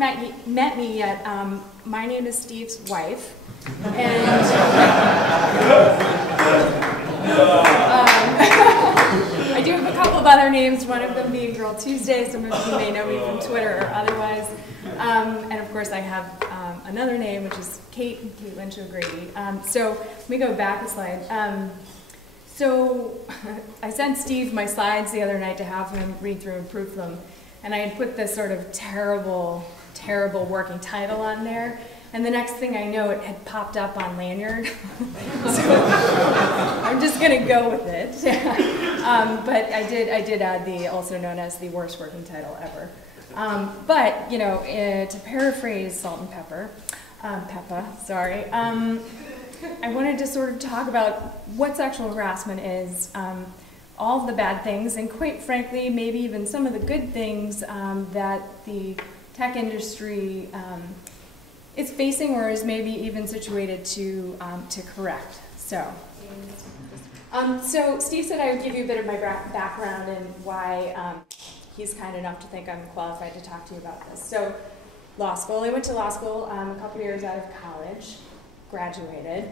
met me yet, my name is Steve's wife, and I do have a couple of other names, one of them being Girl Tuesday. Some of you may know me from Twitter or otherwise. And of course I have another name, which is Kate Lynch O'Grady. So let me go back a slide. So I sent Steve my slides the other night to have him read through and proof them. And I had put this sort of terrible working title on there. And the next thing I know, it had popped up on Lanyard. So I'm just going to go with it. But I did add the also known as the worst working title ever. But, you know, to paraphrase Salt and Pepper, Peppa, sorry, I wanted to sort of talk about what sexual harassment is, all of the bad things, and quite frankly, maybe even some of the good things that the tech industry is facing or is maybe even situated to correct. So Steve said I would give you a bit of my background and why he's kind enough to think I'm qualified to talk to you about this. So law school, I went to law school a couple years out of college, graduated.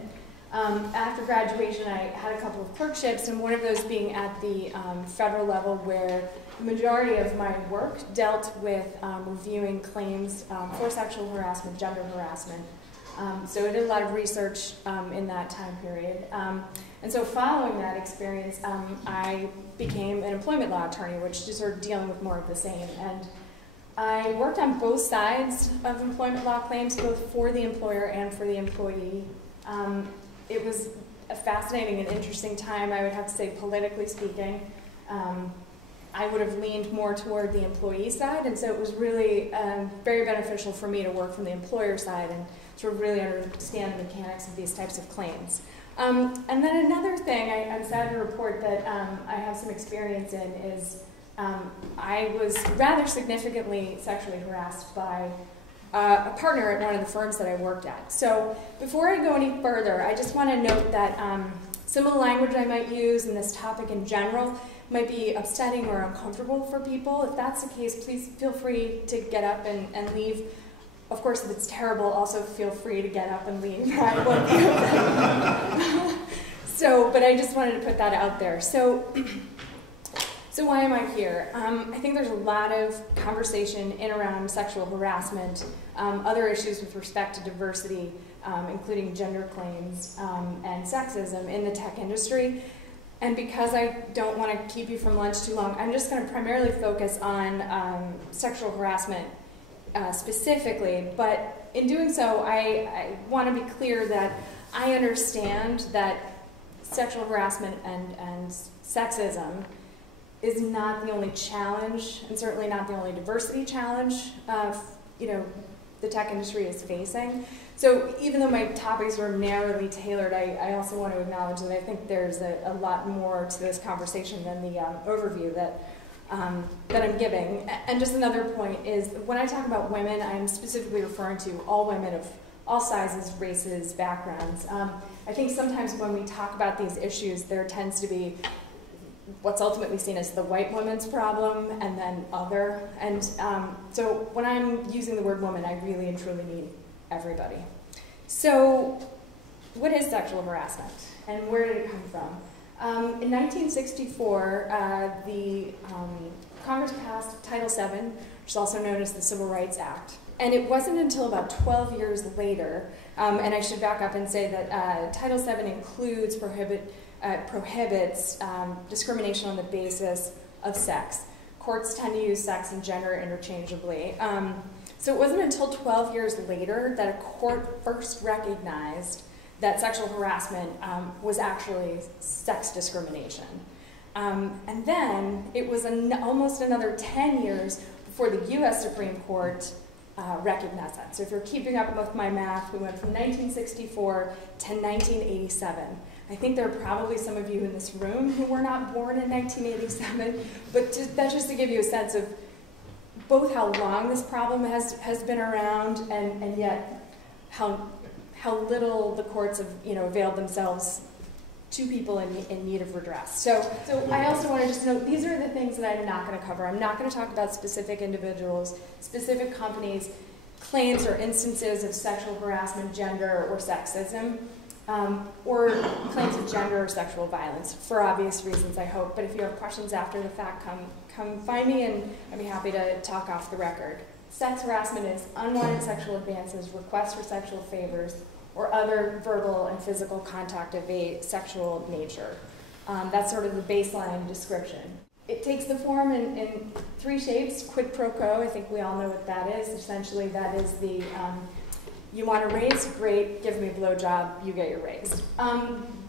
After graduation, I had a couple of clerkships, and one of those being at the federal level, where the majority of my work dealt with reviewing claims for sexual harassment, gender harassment. So I did a lot of research in that time period. And so following that experience, I became an employment law attorney, which is sort of dealing with more of the same. And I worked on both sides of employment law claims, both for the employer and for the employee. It was a fascinating and interesting time, I would have to say, politically speaking. I would have leaned more toward the employee side, and so it was really very beneficial for me to work from the employer side and sort of really understand the mechanics of these types of claims. And then another thing I'm sad to report that I have some experience in is I was rather significantly sexually harassed by a partner at one of the firms that I worked at. So before I go any further, I just want to note that some of the language I might use in this topic in general might be upsetting or uncomfortable for people. If that's the case, please feel free to get up and leave. Of course, if it's terrible, also feel free to get up and leave. I won't do that. But I just wanted to put that out there. So why am I here? I think there's a lot of conversation in around sexual harassment, other issues with respect to diversity, including gender claims and sexism in the tech industry. And because I don't want to keep you from lunch too long, I'm just going to primarily focus on sexual harassment specifically. But in doing so, I want to be clear that I understand that sexual harassment and sexism is not the only challenge, and certainly not the only diversity challenge the tech industry is facing. So even though my topics are narrowly tailored, I also want to acknowledge that I think there's a lot more to this conversation than the overview that I'm giving. And just another point is, when I talk about women, I'm specifically referring to all women of all sizes, races, backgrounds. I think sometimes when we talk about these issues, there tends to be what's ultimately seen as the white woman's problem, and then other. And so when I'm using the word woman, I really and truly mean everybody. So what is sexual harassment, and where did it come from? In 1964, the Congress passed Title VII, which is also known as the Civil Rights Act. And it wasn't until about 12 years later, and I should back up and say that Title VII includes prohibits discrimination on the basis of sex. Courts tend to use sex and gender interchangeably. So it wasn't until 12 years later that a court first recognized that sexual harassment was actually sex discrimination. And then it was almost another 10 years before the US Supreme Court recognized that. So if you're keeping up with my math, we went from 1964 to 1987. I think there are probably some of you in this room who were not born in 1987, but that's just to give you a sense of both how long this problem has been around, and yet how little the courts have availed themselves to people in need of redress. So I also want to just note, these are the things that I'm not going to cover. I'm not going to talk about specific individuals, specific companies. claims or instances of sexual harassment, gender, or sexism, or claims of gender or sexual violence, for obvious reasons, I hope. But if you have questions after the fact, come find me, and I'd be happy to talk off the record. Sex harassment is unwanted sexual advances, requests for sexual favors, or other verbal and physical contact of a sexual nature. That's sort of the baseline description. It takes the form in three shapes. Quid pro quo, I think we all know what that is. Essentially, that is the, you want a raise? Great, give me a blowjob, you get your raise.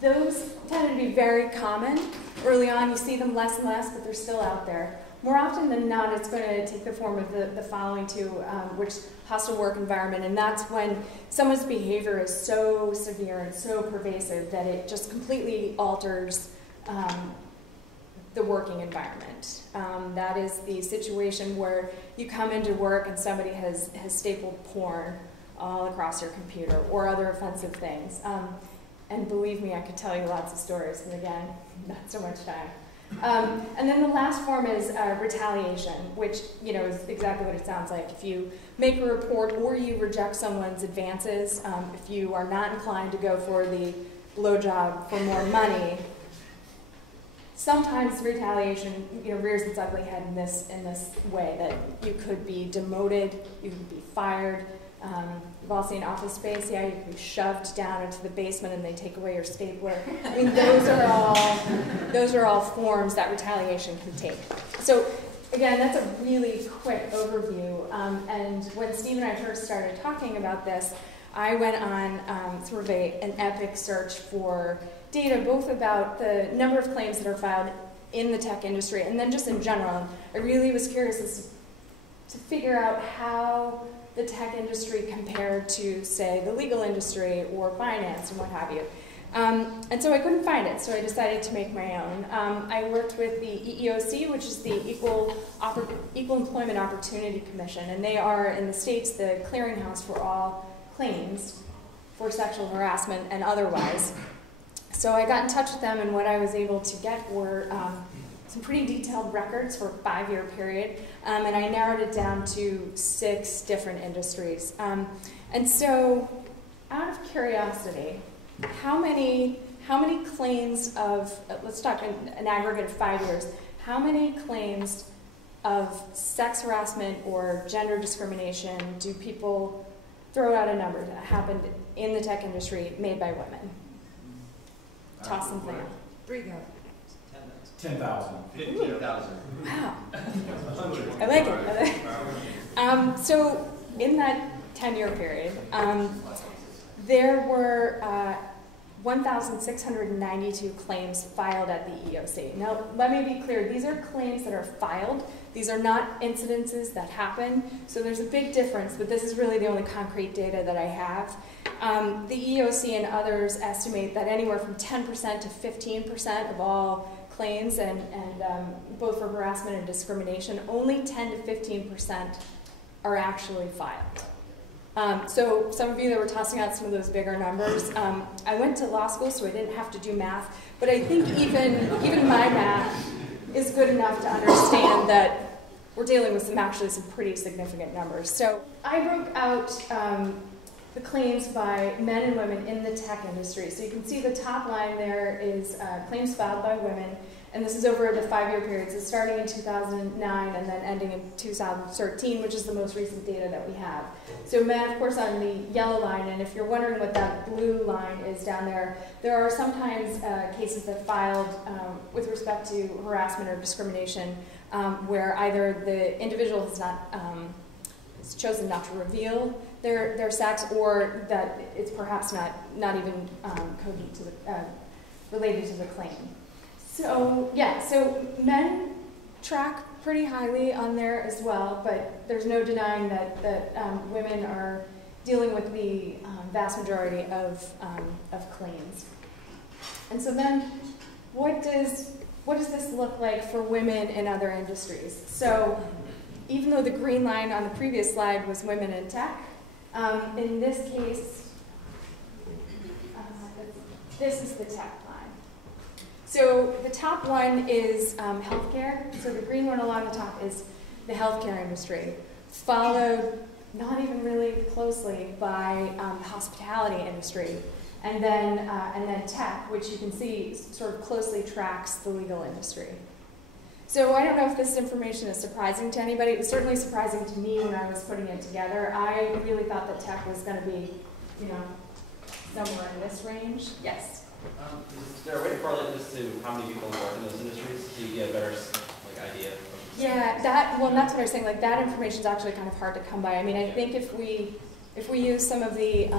Those tend to be very common. Early on, you see them less and less, but they're still out there. More often than not, it's going to take the form of the following two, which hostile work environment, and that's when someone's behavior is so severe and so pervasive that it just completely alters the working environment. That is the situation where you come into work and somebody has stapled porn all across your computer or other offensive things. And believe me, I could tell you lots of stories, and again, not so much time. And then the last form is retaliation, which is exactly what it sounds like. If you make a report or you reject someone's advances, if you are not inclined to go for the blowjob for more money, sometimes retaliation rears its ugly head in this way, that you could be demoted, you could be fired. You've all seen Office Space, yeah, you can be shoved down into the basement and they take away your stapler. I mean, those are all forms that retaliation can take. So again, that's a really quick overview. And when Steve and I first started talking about this, I went on sort of an epic search for data, both about the number of claims that are filed in the tech industry and then just in general. I really was curious to figure out how the tech industry compared to, say, the legal industry or finance and what have you. And so I couldn't find it, so I decided to make my own. I worked with the EEOC, which is the Equal Employment Opportunity Commission, and they are, in the States, the clearinghouse for all claims for sexual harassment and otherwise. So I got in touch with them, and what I was able to get were some pretty detailed records for a 5-year period, and I narrowed it down to 6 different industries. And so, out of curiosity, how many claims of, let's talk an aggregate of 5 years, how many claims of sex harassment or gender discrimination do people throw out a number that happened in the tech industry made by women? Toss something out. 3,000. 10,000. 15,000. Wow. I like it. So in that 10-year period, there were 1,692 claims filed at the EEOC. Now, let me be clear. These are claims that are filed. These are not incidences that happen. So there's a big difference, but this is really the only concrete data that I have. The EEOC and others estimate that anywhere from 10% to 15% of all claims, and both for harassment and discrimination, only 10 to 15% are actually filed. So some of you that were tossing out some of those bigger numbers, I went to law school, so I didn't have to do math, but I think even my math is good enough to understand that we're dealing with some pretty significant numbers. So I broke out the claims by men and women in the tech industry. So you can see the top line there is claims filed by women, and this is over the 5-year period, so starting in 2009 and then ending in 2013, which is the most recent data that we have. So men, of course, on the yellow line, and if you're wondering what that blue line is down there, there are sometimes cases that filed with respect to harassment or discrimination where either the individual has chosen not to reveal their sex, or that it's perhaps not even cogent to related to the claim. So yeah, so men track pretty highly on there as well, but there's no denying that women are dealing with the vast majority of claims. And so then, what does this look like for women in other industries? So even though the green line on the previous slide was women in tech, in this case, this is the tech line. So the top one is healthcare. So the green one along the top is the healthcare industry, followed not even really closely by the hospitality industry. And then tech, which you can see sort of closely tracks the legal industry. So I don't know if this information is surprising to anybody. It was certainly surprising to me when I was putting it together. I really thought that tech was going to be, somewhere in this range. Yes? Is there a way to correlate this to how many people work in those industries? Do you get a better idea? Yeah, that's what I was saying. Like, that information is actually kind of hard to come by. I mean, I think if we use some of the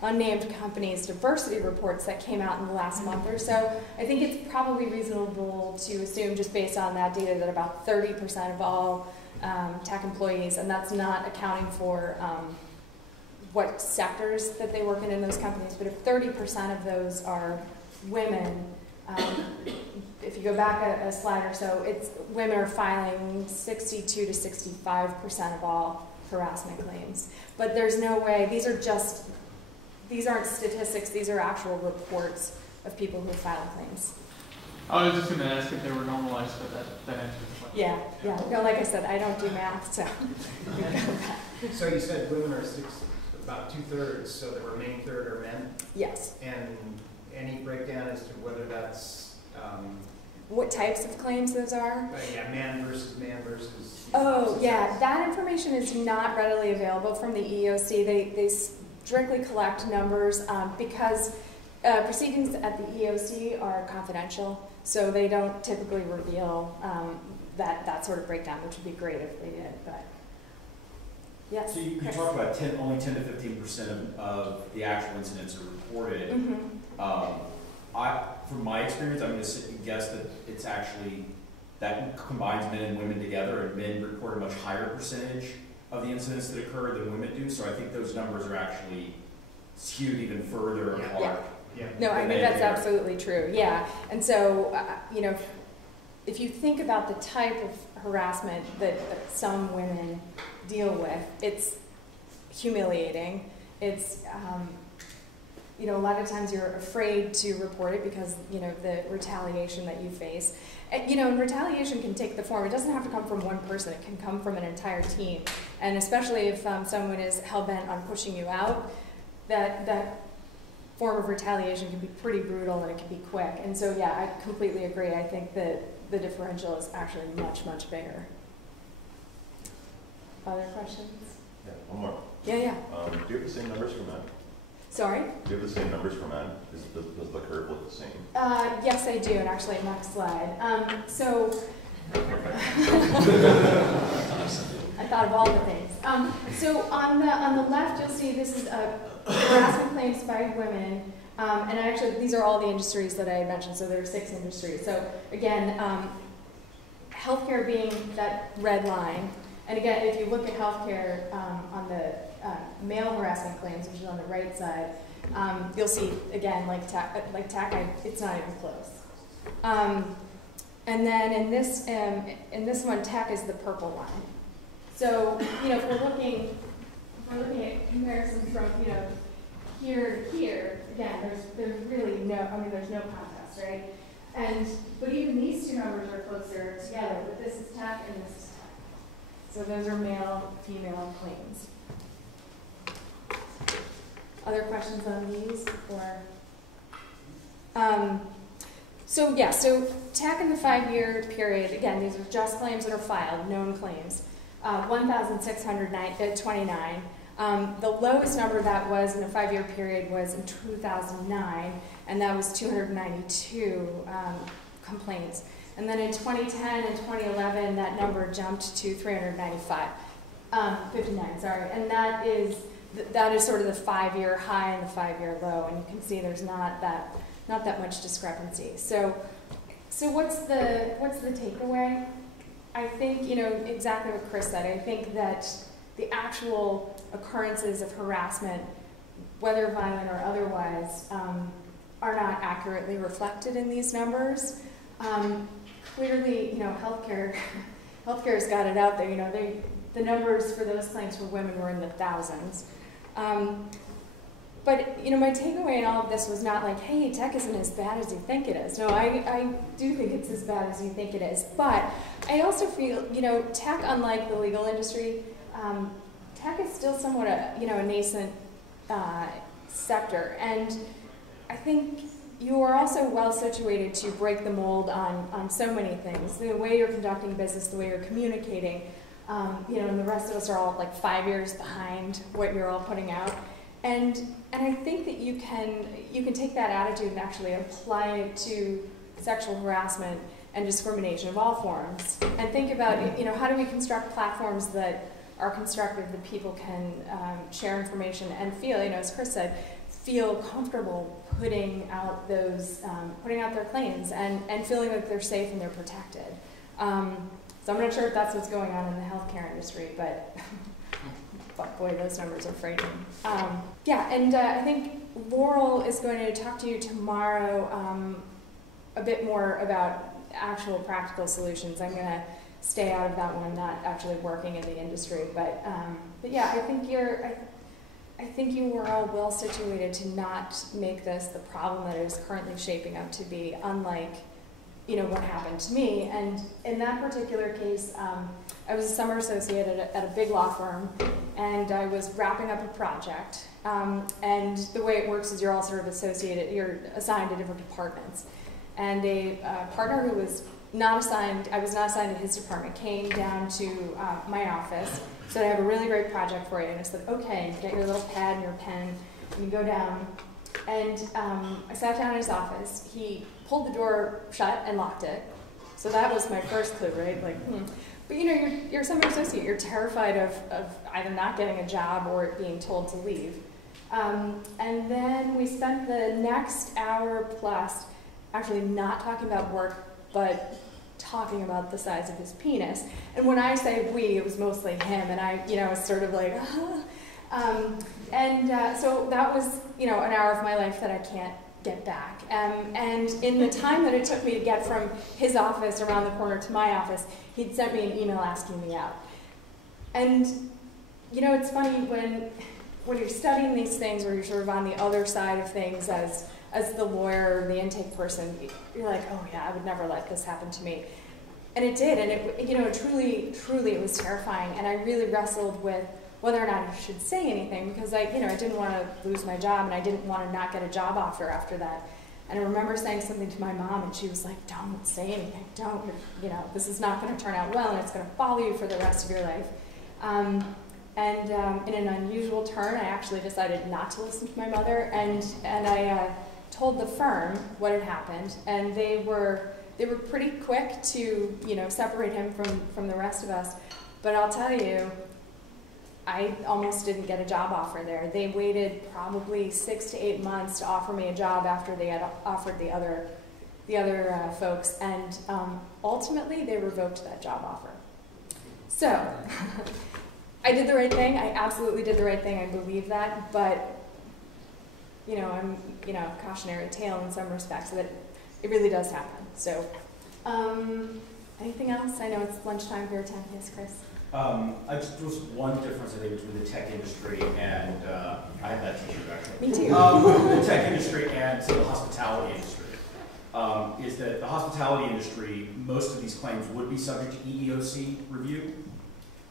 unnamed companies' diversity reports that came out in the last month or so, I think it's probably reasonable to assume, just based on that data, that about 30% of all tech employees, and that's not accounting for what sectors that they work in those companies, but if 30% of those are women, if you go back a slide or so, women are filing 62 to 65% of all harassment claims. But there's no way, these aren't statistics, these are actual reports of people who file claims. I was just going to ask if they were normalized, but that answers the question. Yeah. No, like I said, I don't do math, so. So you said women are about 2/3, so the remaining third are men? Yes. And any breakdown as to whether that's what types of claims those are? Yeah, man versus. Oh, yeah. That information is not readily available from the EEOC. They strictly collect numbers because proceedings at the EEOC are confidential, so they don't typically reveal that sort of breakdown, which would be great if they did. But yes. So you talked about only 10 to 15% of the actual incidents are reported. Mm-hmm. From my experience, I'm going to guess that it's actually that combines men and women together, and men report a much higher percentage of the incidents that occur than women do. So I think those numbers are actually skewed even further apart. Yeah. No, I think that's absolutely true. Yeah, and so if you think about the type of harassment that some women deal with, it's humiliating. It's a lot of times you're afraid to report it because, the retaliation that you face. And retaliation can take the form. It doesn't have to come from one person. It can come from an entire team. And especially if someone is hell-bent on pushing you out, that form of retaliation can be pretty brutal and it can be quick. And so, yeah, I completely agree. I think that the differential is actually much, much bigger. Other questions? Yeah, one more. Yeah. Do you have the same numbers for men? Sorry? Do you have the same numbers for men? Does the curve look the same? Yes, I do, and actually, next slide. So, I thought of all the things. So on the left, you'll see this is harassment claims by women, and actually, these are all the industries that I mentioned. So there are 6 industries. So again, healthcare being that red line, and again, if you look at healthcare on the male harassment claims, which is on the right side, you'll see again, like TAC, it's not even close. And then in this one, TAC is the purple line. So if we're looking at comparisons from here to here, again, there's really there's no contest, right? But even these 2 numbers are closer together. But this is TAC and this is TAC. So those are male-female claims. Other questions on these, or? So TAC in the 5-year period, again, these are just claims that are filed, known claims, 1,629. The lowest number that was in a 5-year period was in 2009, and that was 292 complaints. And then in 2010 and 2011, that number jumped to 59, sorry, and that is sort of the 5-year high and the 5-year low, and you can see there's not that much discrepancy. So what's the takeaway? I think exactly what Chris said. I think that the actual occurrences of harassment, whether violent or otherwise, are not accurately reflected in these numbers. Clearly, healthcare's got it out there. The numbers for those claims for women were in the thousands. But my takeaway in all of this was not like, hey, tech isn't as bad as you think it is. No, I do think it's as bad as you think it is. But I also feel, tech, unlike the legal industry, tech is still somewhat a nascent sector, and I think you are also well situated to break the mold on so many things. The way you're conducting business, the way you're communicating, and the rest of us are all like 5 years behind what you're all putting out. And I think that you can take that attitude and actually apply it to sexual harassment and discrimination of all forms. And think about, how do we construct platforms that are constructive, that people can share information and feel, as Chris said, feel comfortable putting out their claims and feeling like they're safe and they're protected. So I'm not sure if that's what's going on in the healthcare industry, but boy, those numbers are frightening. I think Laurel is going to talk to you tomorrow a bit more about actual practical solutions. I'm going to stay out of that one. I'm not actually working in the industry, but yeah, I think you were all well situated to not make this the problem that it is currently shaping up to be, unlike what happened to me. And in that particular case, I was a summer associate at a big law firm, and I was wrapping up a project. And the way it works is you're all sort of associated, you're assigned to different departments. And a partner who was not assigned, I was not assigned to his department, came down to my office, said, I have a really great project for you. And I said, okay, get your little pad and your pen, and you go down. And I sat down in his office. He pulled the door shut and locked it. So that was my first clue, right? But you're a summer associate. You're terrified of either not getting a job or being told to leave. And then we spent the next hour plus actually not talking about work, but talking about the size of his penis. And when I say we, it was mostly him, and I was sort of like, so that was, an hour of my life that I can't get back. And in the time that it took me to get from his office around the corner to my office, he'd sent me an email asking me out. And, it's funny when you're studying these things, or you're sort of on the other side of things as the lawyer or the intake person, you're like, oh yeah, I would never let this happen to me. And it did, and it truly it was terrifying, and I really wrestled with whether or not I should say anything, because I didn't want to lose my job, and I didn't want to not get a job offer after that. And I remember saying something to my mom, and she was like, don't say anything, don't, this is not going to turn out well, and it's going to follow you for the rest of your life. In an unusual turn, I actually decided not to listen to my mother, and I told the firm what had happened, and they were pretty quick to separate him from the rest of us. But I'll tell you, I almost didn't get a job offer there. They waited probably 6 to 8 months to offer me a job after they had offered the other folks, and ultimately they revoked that job offer. So I did the right thing. I absolutely did the right thing. I believe that, but I'm a cautionary tale in some respects that it really does happen. So anything else? I know it's lunchtime here. Yes, Chris. There was one difference, I think, between the tech industry and, I have that t-shirt actually. Me too. The tech industry and the hospitality industry, is that the hospitality industry, most of these claims would be subject to EEOC review,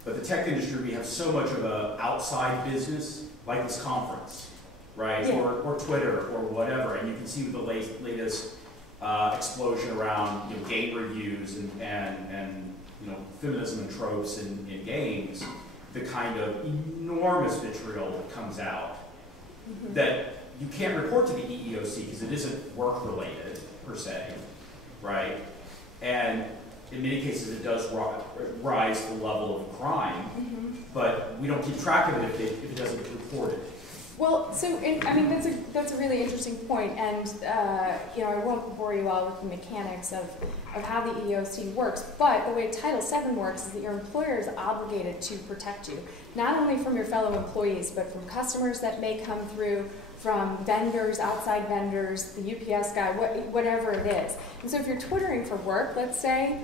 but the tech industry, we have so much of an outside business, like this conference, right? Yeah. Or Twitter, or whatever, and you can see with the latest explosion around game reviews and feminism and tropes in games, the kind of enormous vitriol that comes out that you can't report to the EEOC because it isn't work-related, per se, right? And in many cases it does rise to the level of crime, but we don't keep track of it if it doesn't get reported. Well, so that's a really interesting point, and I won't bore you all with the mechanics of how the EEOC works. But the way Title VII works is that your employer is obligated to protect you, not only from your fellow employees, but from customers that may come through, from vendors, outside vendors, the UPS guy, whatever it is. And so if you're twittering for work, let's say,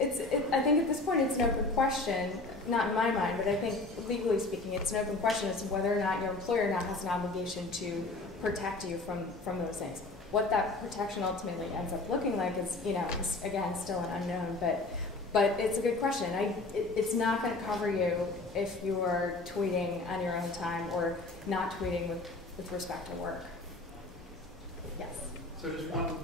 I think at this point it's an open question. Not in my mind, but I think legally speaking, it's an open question as to whether or not your employer now has an obligation to protect you from those things. What that protection ultimately ends up looking like is, again, still an unknown. But But it's a good question. It's not going to cover you if you're tweeting on your own time or not tweeting with respect to work. Yes. So just one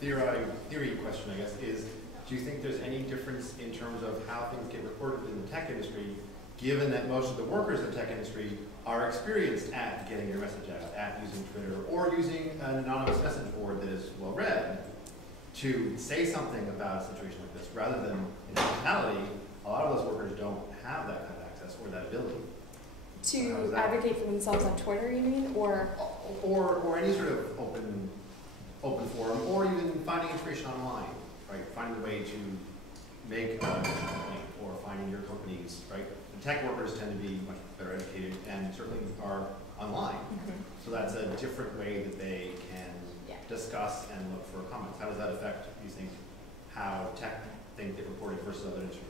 theory question, I guess, is do you think there's any difference in terms of how things get reported in the tech industry, given that most of the workers in the tech industry are experienced at getting your message out, at using Twitter, or using an anonymous message board that is well read, to say something about a situation like this, rather than in reality, a lot of those workers don't have that kind of access or that ability. To advocate for themselves on Twitter, you mean, or any sort of open forum, or even finding information online, right? Finding a way to make a complaint, or finding your companies, right? The tech workers tend to be much better educated and certainly are online. So that's a different way that they can discuss and look for comments. How does that affect, you think, how tech things get reported versus other industries?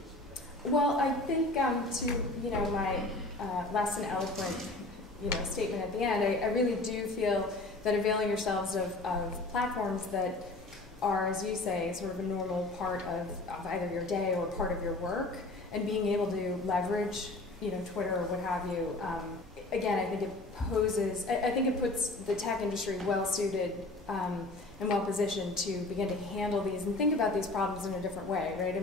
Well, I think to my less than eloquent statement at the end, I really do feel that availing yourselves of platforms that are, as you say, sort of a normal part of either your day or part of your work, and being able to leverage Twitter or what have you. Again, I think it puts the tech industry well suited and well positioned to begin to handle these and think about these problems in a different way, right? I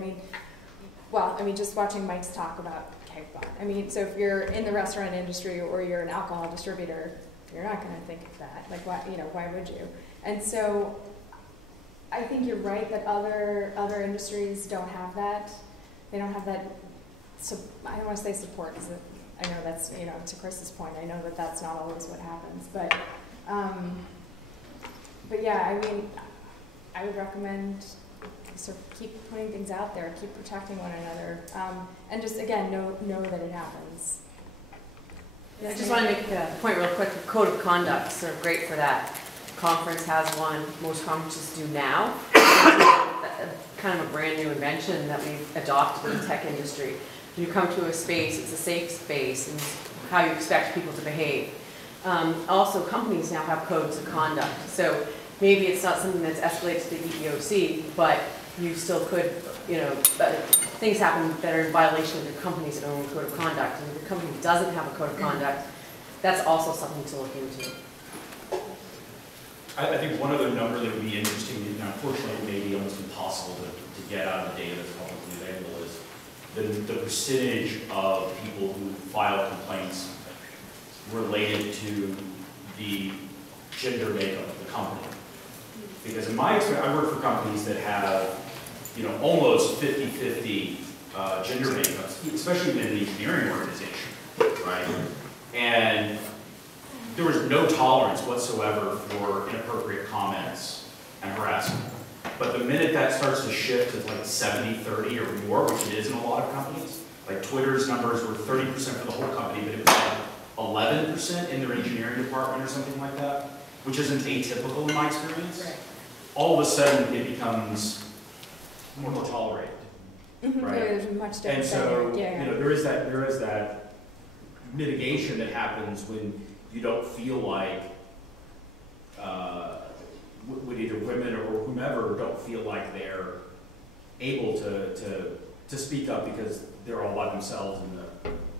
mean, just watching Mike's talk about cake. So if you're in the restaurant industry or you're an alcohol distributor, you're not going to think of that. Like, why would you? And so, I think you're right that other industries don't have that. They don't have that. I don't want to say support, because I know that's to Chris's point. I know that that's not always what happens, but yeah, I would recommend sort of keep putting things out there, keep protecting one another, and just again know that it happens. I just want to make a point real quick. The code of conduct is sort of great for that. Conference has one. Most conferences do now. Kind of a brand new invention that we've adopted in the tech industry. When you come to a space, it's a safe space, and how you expect people to behave. Also, companies now have codes of conduct. So maybe it's not something that's escalated to the EEOC, but you still could, things happen that are in violation of your company's own code of conduct. And if the company doesn't have a code of conduct, that's also something to look into. I think one other number that would be interesting, and unfortunately it may be almost impossible to get out of the data that's publicly available, is the percentage of people who file complaints related to the gender makeup of the company. Because in my experience, I work for companies that have, almost 50-50 gender makeups, especially in the engineering organization, right? And there was no tolerance whatsoever for inappropriate comments and harassment. But the minute that starts to shift to like 70-30 or more, which it is in a lot of companies, like Twitter's numbers were 30% for the whole company, but it was like 11% in their engineering department or something like that, which isn't atypical in my experience. Right. All of a sudden it becomes more tolerated. Mm-hmm. Right? There's a much different and so, standard. there is that mitigation that happens when you don't feel like, with either women or whomever, don't feel like they're able to speak up because they're all by themselves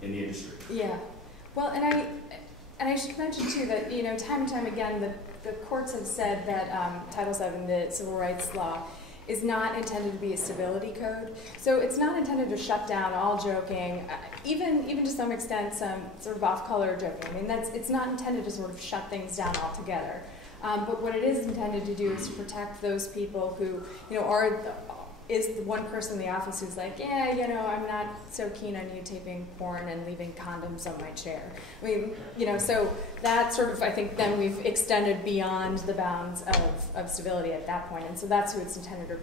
in the industry. Yeah, well, and I should mention too that time and time again the courts have said that Title VII, the civil rights law, is not intended to be a stability code. So it's not intended to shut down all joking, even to some extent some sort of off-color joking. It's not intended to sort of shut things down altogether. But what it is intended to do is to protect those people who, is the one person in the office who's like, I'm not so keen on you taping porn and leaving condoms on my chair. So that sort of, I think then we've extended beyond the bounds of stability at that point. And so that's who it's intended to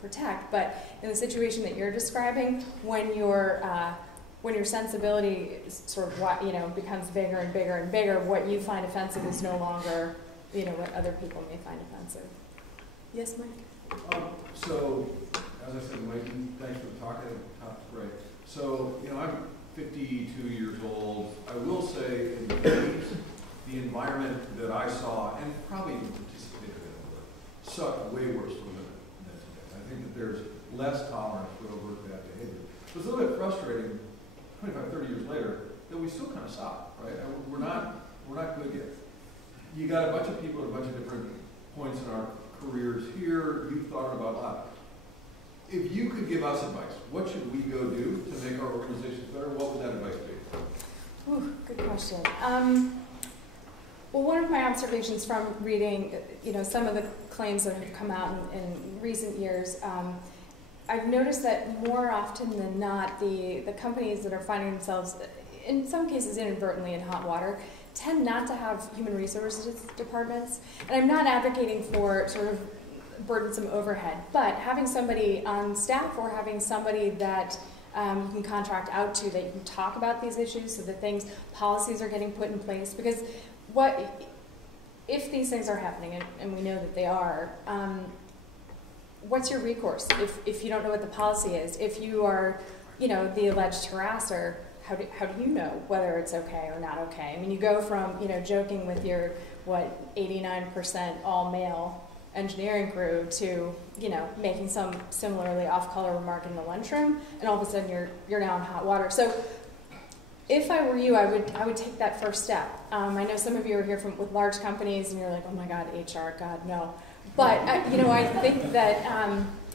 protect. But in the situation that you're describing, when your sensibility sort of, becomes bigger and bigger and bigger, what you find offensive is no longer, what other people may find offensive. Yes, Mike? So, as I said, Mike, thanks for the talk. I think the topic's great. So, I'm 52 years old. I will say, in the environment that I saw, and probably even participated in, sucked way worse for women than today. I think that there's less tolerance for overt bad behavior. So it's a little bit frustrating, 25, 30 years later, that we still kind of stop, right? We're not good yet. You got a bunch of people at a bunch of different points in our careers here. You've thought about a lot. If you could give us advice, what should we go do to make our organizations better? What would that advice be? Ooh, good question. Well, one of my observations from reading, some of the claims that have come out in recent years, I've noticed that more often than not, the companies that are finding themselves, in some cases inadvertently, in hot water, tend not to have human resources departments. And I'm not advocating for sort of burdensome overhead, but having somebody on staff or having somebody that you can contract out to, that you can talk about these issues so that policies are getting put in place. Because if these things are happening, and we know that they are, what's your recourse if you don't know what the policy is? If you are, the alleged harasser, how do you know whether it's okay or not okay? I mean, you go from, joking with your, 89% all-male engineering crew to, making some similarly off-color remark in the lunchroom, and all of a sudden you're now in hot water. So if I were you, I would take that first step. I know some of you are here with large companies, and you're like, oh my God, HR, God, no. But, I think that,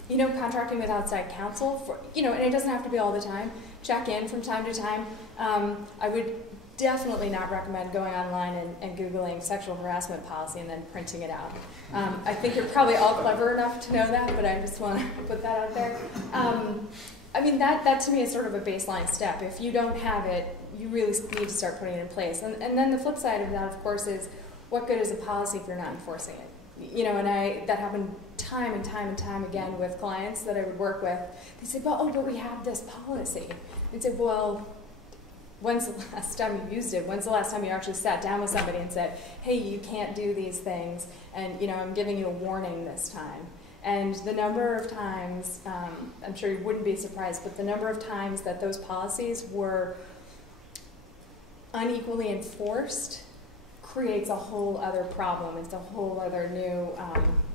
contracting with outside counsel, and it doesn't have to be all the time, check in from time to time. I would definitely not recommend going online and Googling sexual harassment policy and then printing it out. I think you're probably all clever enough to know that, but I just want to put that out there. I mean, that to me is sort of a baseline step. If you don't have it, you really need to start putting it in place. And then the flip side of that, of course, is what good is a policy if you're not enforcing it? And that happened time and time and time again with clients that I would work with. They said, well, but we have this policy. I'd say, well, when's the last time you used it? When's the last time you actually sat down with somebody and said, hey, you can't do these things, and I'm giving you a warning this time? And the number of times, I'm sure you wouldn't be surprised, but the number of times that those policies were unequally enforced creates a whole other problem. It's a whole other new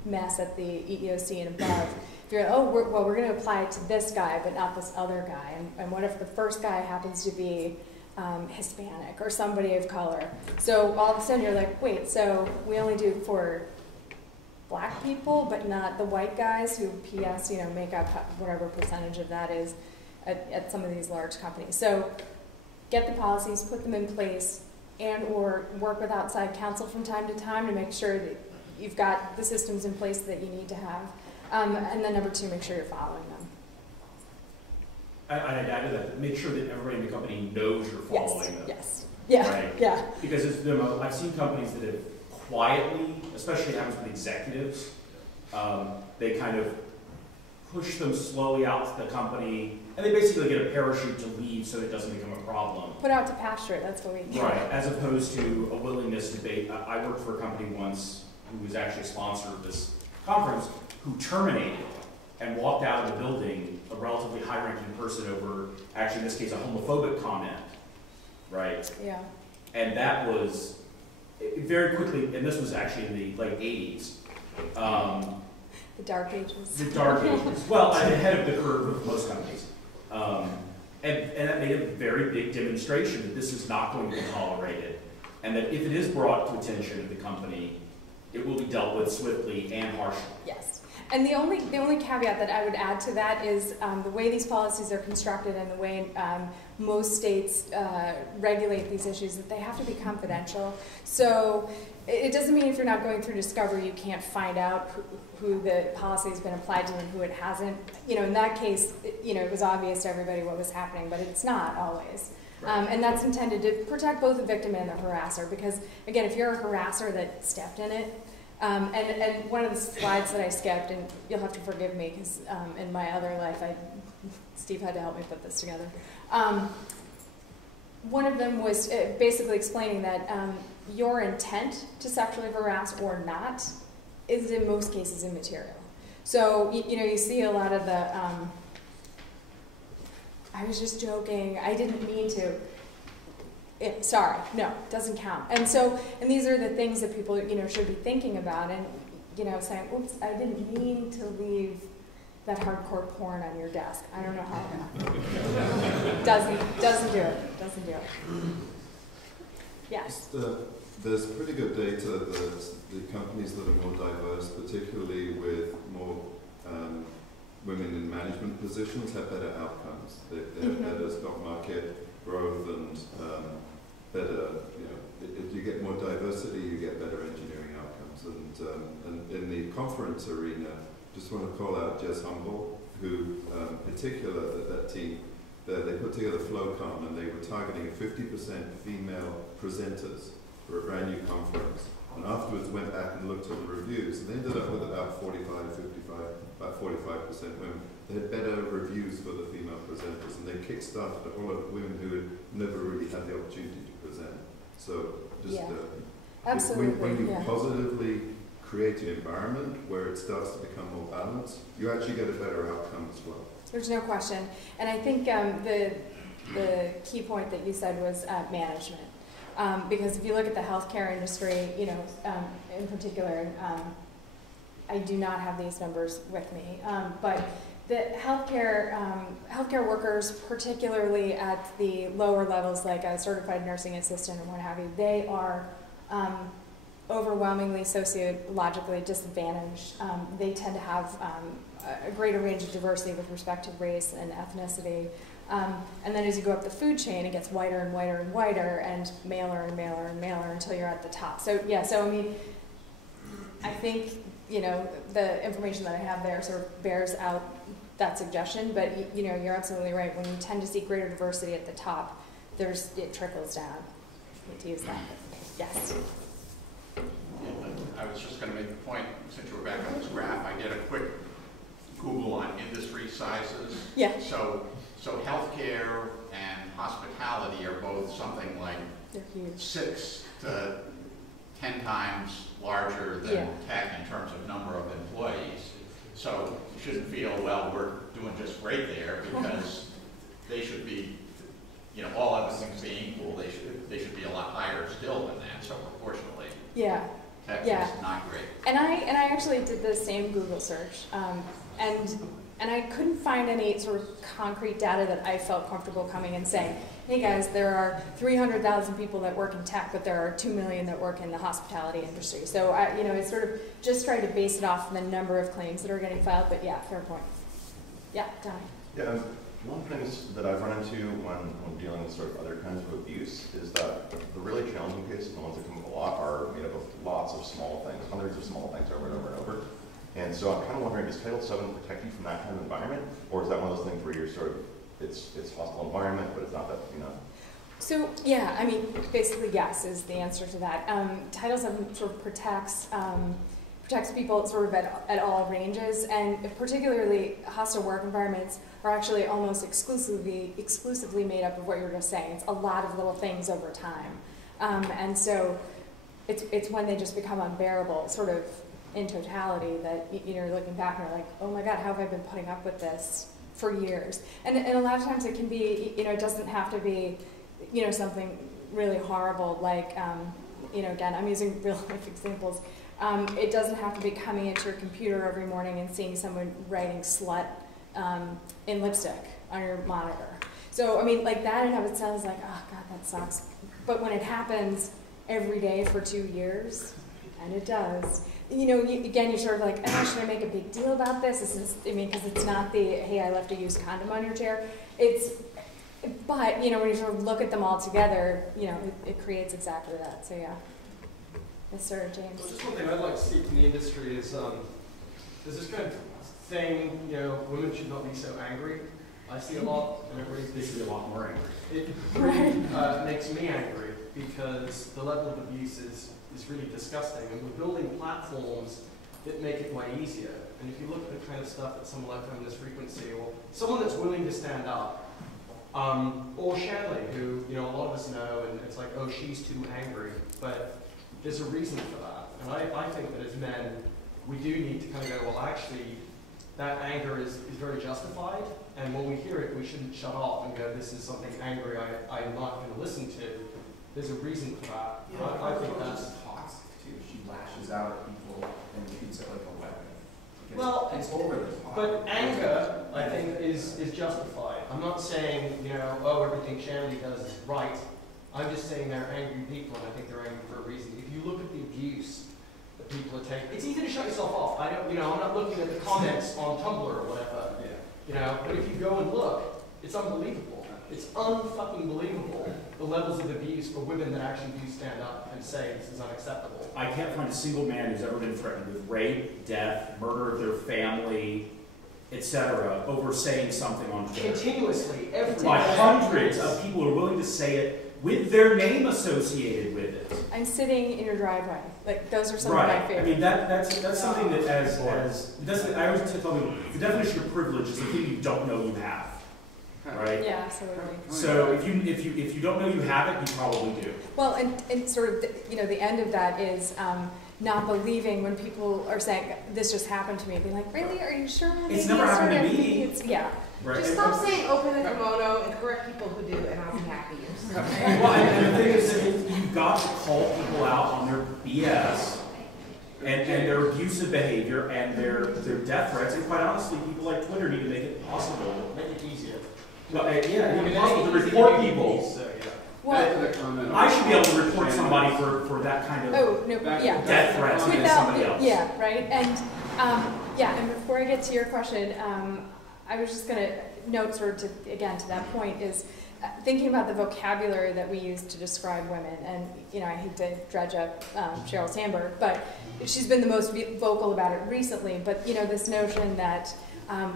mess at the EEOC and above. If you're, we're going to apply it to this guy, but not this other guy. And what if the first guy happens to be Hispanic or somebody of color? So all of a sudden you're like, wait, so we only do it for black people, but not the white guys who, P.S., make up whatever percentage of that is at some of these large companies. So get the policies, put them in place, and or work with outside counsel from time to time to make sure that you've got the systems in place that you need to have. And then number two, make sure you're following them. I'd add to that, make sure that everybody in the company knows you're following them. Yes. Yeah. Right? Yeah. Because I've seen companies that have quietly, especially happens with executives, they kind of push them slowly out to the company, and they basically get a parachute to leave so it doesn't become a problem. Put out to pasture, that's what we do. Right, as opposed to a willingness to debate. I worked for a company once who was actually a sponsor of this conference, who terminated and walked out of the building a relatively high-ranking person over, actually in this case, a homophobic comment, right? Yeah. And that was very quickly, and this was actually in the late 80s. The dark ages. The dark ages. Well, I'm ahead of the curve of most companies. And that made a very big demonstration that this is not going to be tolerated, and that if it is brought to attention of the company, it will be dealt with swiftly and harshly. Yes. And the only caveat that I would add to that is the way these policies are constructed and the way most states regulate these issues, that they have to be confidential. So it doesn't mean if you're not going through discovery you can't find out who the policy has been applied to and who it hasn't. In that case, it was obvious to everybody what was happening, but it's not always. And that's intended to protect both the victim and the harasser, because again, if you're a harasser that stepped in it, and one of the slides that I skipped, and you'll have to forgive me because in my other life, Steve had to help me put this together. One of them was basically explaining that your intent to sexually harass or not is in most cases immaterial. So, you see a lot of the, I was just joking, I didn't mean to. Sorry, no, doesn't count. And these are the things that people, should be thinking about and, saying, oops, I didn't mean to leave, that hardcore porn on your desk. I don't know how. Doesn't do it. Doesn't do it. Yes. There's pretty good data that the companies that are more diverse, particularly with more women in management positions, have better outcomes. They have better stock market growth and better, if you get more diversity, you get better engineering outcomes. And in the conference arena, just want to call out Jess Humble, who, in particular, that team, they put together Flowcom, and they were targeting 50% female presenters for a brand new conference. And afterwards went back and looked at the reviews, and they ended up with about 45% women. They had better reviews for the female presenters, and they kickstarted a whole lot of women who had never really had the opportunity to present. So just absolutely, when you positively create an environment where it starts to become more balanced, you actually get a better outcome as well. There's no question. And I think the key point that you said was management. Because if you look at the healthcare industry, in particular, I do not have these numbers with me, but the healthcare workers, particularly at the lower levels, like a certified nursing assistant and what have you, they are overwhelmingly sociologically disadvantaged. They tend to have a greater range of diversity with respect to race and ethnicity. And then as you go up the food chain, it gets whiter and whiter and whiter, and maler and maler and maler until you're at the top. So I think, the information that I have there sort of bears out that suggestion, but you're absolutely right. When you tend to see greater diversity at the top, it trickles down. I hate to use that. Yes. I was just going to make the point, since you were back on this graph, I did a quick Google on industry sizes. Yeah. So healthcare and hospitality are both something like 6 to 10 times larger than tech in terms of number of employees. So you shouldn't feel, well, we're doing just great there, because they should be, all other things being equal, they should be a lot higher still than that. So proportionally, tech is not great. And I actually did the same Google search, and I couldn't find any sort of concrete data that I felt comfortable coming and saying, hey guys, there are 300,000 people that work in tech, but there are 2 million that work in the hospitality industry. So I sort of just tried to base it off the number of claims that are getting filed, but yeah, fair point. Yeah, Donnie. Yeah, one of the things that I've run into when dealing with sort of other kinds of abuse is that the really challenging cases, the ones that come up a lot, are made up of lots of small things, hundreds of small things over and over and over. And so I'm kind of wondering, does Title VII protect you from that kind of environment? Or is that one of those things where you're sort of, it's hostile environment, but it's not that, So, basically yes is the answer to that. Title VII sort of protects people sort of at all ranges, and particularly hostile work environments are actually almost exclusively made up of what you were just saying. It's a lot of little things over time. And so it's when they just become unbearable, sort of in totality, that you're looking back and you're like, oh my God, how have I been putting up with this for years? And a lot of times it can be, it doesn't have to be, something really horrible like, again, I'm using real life examples. It doesn't have to be coming into your computer every morning and seeing someone writing slut in lipstick on your monitor. So, like that in and of itself is like, oh God, that sucks. But when it happens every day for 2 years, and it does, again, you're sort of like, oh, should I make a big deal about this? Because it's not the, hey, I left a used condom on your chair. But, when you sort of look at them all together, it creates exactly that. So, yeah. Yes, sir, James. Well, just one thing I'd like to see from the industry is, there's this kind of thing, women should not be so angry. I see a lot, and They should be a lot more angry. it really makes me angry, because the level of abuse is really disgusting, and we're building platforms that make it way easier. And if you look at the kind of stuff that someone like Feminist Frequency, or someone that's willing to stand up, or Shanley, who a lot of us know, and it's like, oh, she's too angry, but there's a reason for that. And I think that as men, we do need to kind of go, well, actually, that anger is very justified, and when we hear it, we shouldn't shut off and go, this is something angry I'm not going to listen to. There's a reason for that. Yeah, I think that's toxic too. She lashes out at people and treats it like a weapon. Well, It's over this. but anger, I think, is justified. I'm not saying, you know, oh, everything Shanley does is right. I'm just saying they're angry people, and I think they're angry for a reason. If you look at the abuse that people are taking, it's easy to shut yourself off. I don't, you know, I'm not looking at the comments on Tumblr or whatever. Yeah. You know, but if you go and look, it's unbelievable. It's unfucking believable, the levels of abuse for women that actually do stand up and say this is unacceptable. I can't find a single man who's ever been threatened with rape, death, murder of their family, etc., over saying something on Twitter. Continuously, every By day. hundreds of people are willing to say it with their name associated with it. I'm sitting in your driveway. Like, those are some Right. of my favorites. I mean, that's something that I always tell people, the definition of privilege is the thing you don't know you have. Right? Yeah, absolutely. So if you don't know you have it, you probably do. Well, and sort of, you know, the end of that is not believing when people are saying, this just happened to me. Being like, really? Are you sure? It's never happened to me. It's, yeah. Right? Just stop saying open the kimono and correct people who do, and I'll be happy. Well, and the thing is that you've got to call people out on their BS and their abusive behavior and their death threats. And quite honestly, people like Twitter need to make it possible. Make it easier. Well, yeah, make it possible to report people. So, yeah. Well, I should be able to report somebody for that kind of oh, no, yeah. death threats against somebody else. Yeah, right. And yeah, and before I get to your question, I was just going to note sort of to that point is thinking about the vocabulary that we use to describe women. And, you know, I hate to dredge up Sheryl Sandberg, but she's been the most vocal about it recently. But, you know, this notion that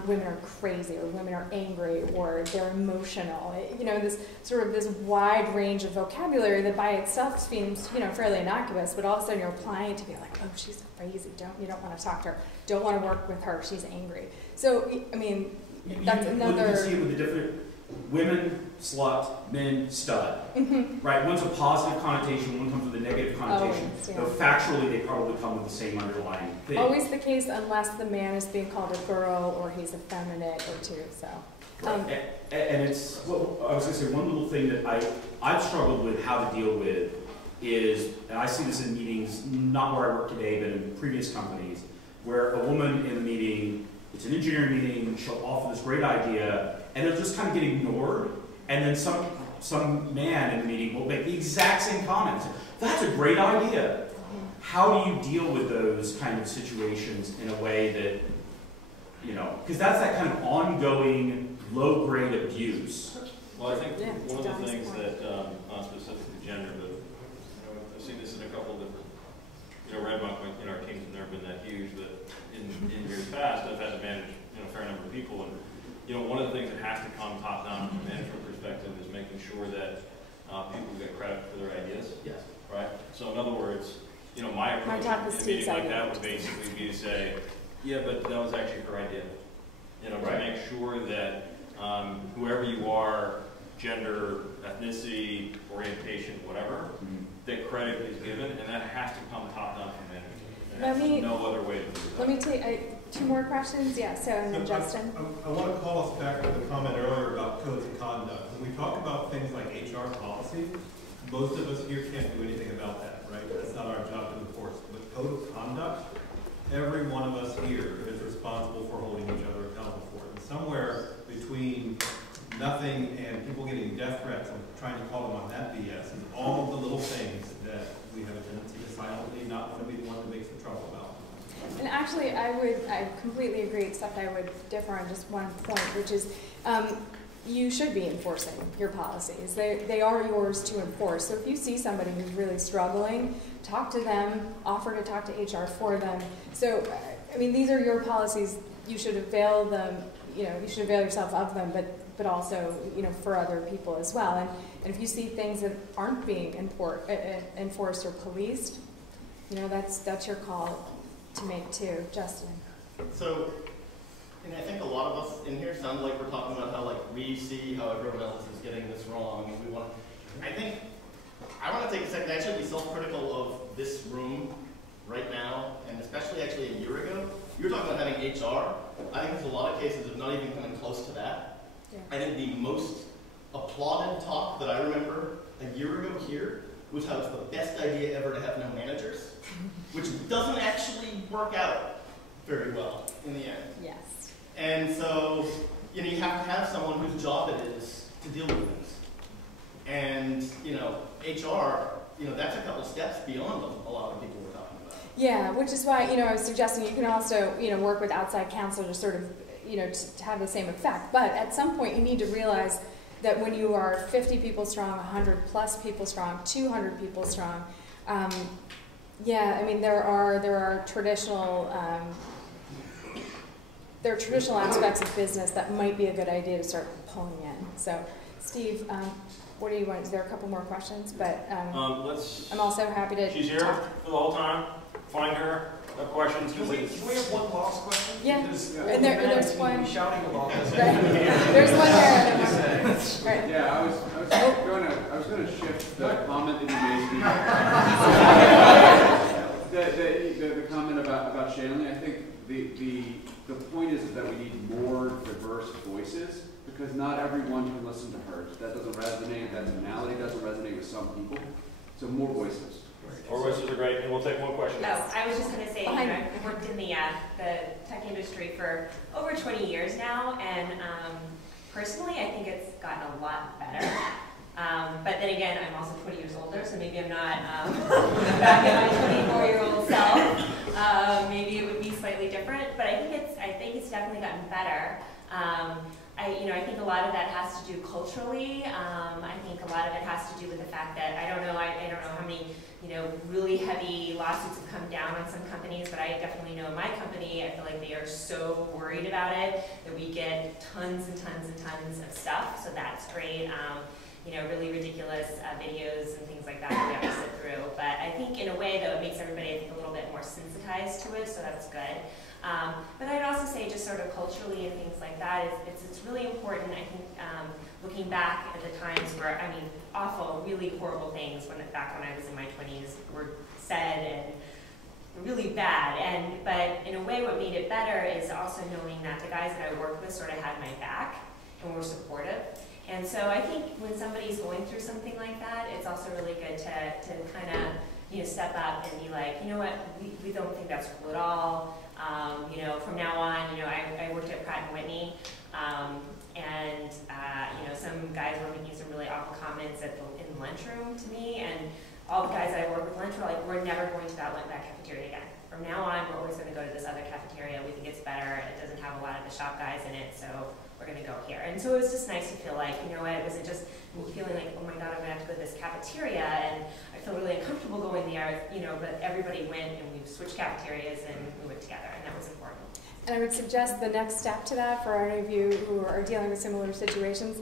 women are crazy or women are angry or they're emotional. You know, this sort of this wide range of vocabulary that by itself seems, you know, fairly innocuous, but all of a sudden you're applying it to be like, oh, she's crazy. You don't want to talk to her. Don't want to work with her. She's angry. So, I mean, that's another. You can see it with the different women, slut, men, stud. Right? One's a positive connotation, one comes with a negative connotation. Though factually, they probably come with the same underlying thing. Always the case unless the man is being called a girl or he's effeminate or two. So. Right. And it's, well, I was going to say, one little thing that I've struggled with how to deal with is, and I see this in meetings, not where I work today, but in previous companies, where a woman in a meeting, it's an engineering meeting, she'll offer this great idea, and it'll just kind of get ignored, and then some man in the meeting will make the exact same comments. That's a great idea. How do you deal with those kind of situations in a way that, you know, because that's that kind of ongoing low-grade abuse. Well, I think one of the things that, not specifically gender, but you know, I've seen this in a couple of different, you know, Redmonk, you know, our teams have never been that huge, but in years past, I've had to manage, you know, a fair number of people, and you know, one of the things that has to come top down from a management perspective is making sure that people get credit for their ideas. Yes. Right? So in other words, you know, my approach in a meeting like that would basically be to say, yeah, but that was actually her idea. You know, to make sure that whoever you are, gender, ethnicity, orientation, whatever, that credit is given, and that has to come top down from management. There's no other way to do it. Let me take two more questions. Yeah, so and then Justin. I want to call us back to the comment earlier about codes of conduct. When we talk about things like HR policy, most of us here can't do anything about that, right? That's not our job to enforce. But code of conduct, every one of us here is responsible for holding each other accountable for it. And somewhere between nothing and people getting death threats and trying to call them on that BS is all of the little things that we have a tendency to silently not want to be the one that makes the trouble about. And actually, I completely agree, except I would differ on just one point, which is you should be enforcing your policies. They are yours to enforce. So if you see somebody who's really struggling, talk to them, offer to talk to HR for them. So, I mean, these are your policies. You should avail them, you know, you should avail yourself of them, but also, you know, for other people as well. And if you see things that aren't being enforced or policed, you know, that's your call to make too. Justin. So, and I think a lot of us in here sound like we're talking about how like we see how everyone else is getting this wrong, and we want to. I want to take a second to actually be self-critical of this room right now, and especially actually a year ago. You were talking about having HR. I think there's a lot of cases of not even coming close to that. Yeah. I think the most applauded talk that I remember a year ago here was how it's the best idea ever to have no managers, which doesn't actually work out very well in the end. Yes. And so, you know, you have to have someone whose job it is to deal with things. And, you know, HR, you know, that's a couple steps beyond a lot of people we're talking about. Yeah, which is why, you know, I was suggesting you can also, you know, work with outside counsel to sort of, you know, to have the same effect. But at some point you need to realize that when you are 50 people strong, 100 plus people strong, 200 people strong, yeah, I mean, there are traditional aspects of business that might be a good idea to start pulling in. So, Steve, what do you want? Is there a couple more questions? But I'm also happy to. She's here for the whole time. Find her. Questions? Can we have one last question? Yeah. Because, and there's one. Shouting about this. Right. There's one there. Right. Yeah, I was going to shift the comment that you made. The comment about Shanley. I think the point is that we need more diverse voices, because not everyone can listen to hers. That doesn't resonate. That tonality doesn't resonate with some people. So more voices. More voices are great, and we'll take one question. Oh, I was just going to say, you know, I've worked in the tech industry for over 20 years now, and personally, I think it's gotten a lot better. But then again, I'm also 20 years older, so maybe I'm not back in my 24-year-old self. Maybe it would be slightly different, but I think it's definitely gotten better. I think a lot of that has to do culturally. I think a lot of it has to do with the fact that I don't know how many, you know, really heavy lawsuits have come down on some companies, but I definitely know in my company, I feel like they are so worried about it that we get tons and tons and tons of stuff. So that's great. You know, really ridiculous videos and things like that we have to sit through. But I think in a way, though, it makes everybody, I think, a little bit more sensitized to it, so that's good. But I'd also say just sort of culturally and things like that, it's really important, I think, looking back at the times where, I mean, awful, really horrible things back when I was in my 20s were said and really bad. But in a way, what made it better is also knowing that the guys that I worked with sort of had my back and were supportive. And so I think when somebody's going through something like that, it's also really good to kind of, you know, step up and be like, you know what, we don't think that's cool at all. You know, from now on, you know, I worked at Pratt & Whitney, and you know, some guys were making some really awful comments in the lunchroom to me, and all the guys that I work with lunch were like, we're never going to that cafeteria again. From now on, we're always going to go to this other cafeteria. We think it's better. It doesn't have a lot of the shop guys in it, so we're going to go here. And so it was just nice to feel like, you know what, it wasn't just me feeling like, oh my God, I'm going to have to go to this cafeteria, and I feel really uncomfortable going there, you know, but everybody went, and we switched cafeterias, and we went together, and that was important. And I would suggest the next step to that for any of you who are dealing with similar situations,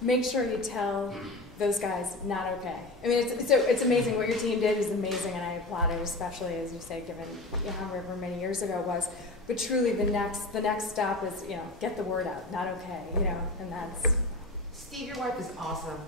make sure you tell those guys not okay. I mean, it's amazing. What your team did is amazing, and I applaud it, especially, as you say, given, you know, however many years ago it was. But truly, the next step is, you know, get the word out. Not okay, you know, and that's. Steve, your wife is awesome.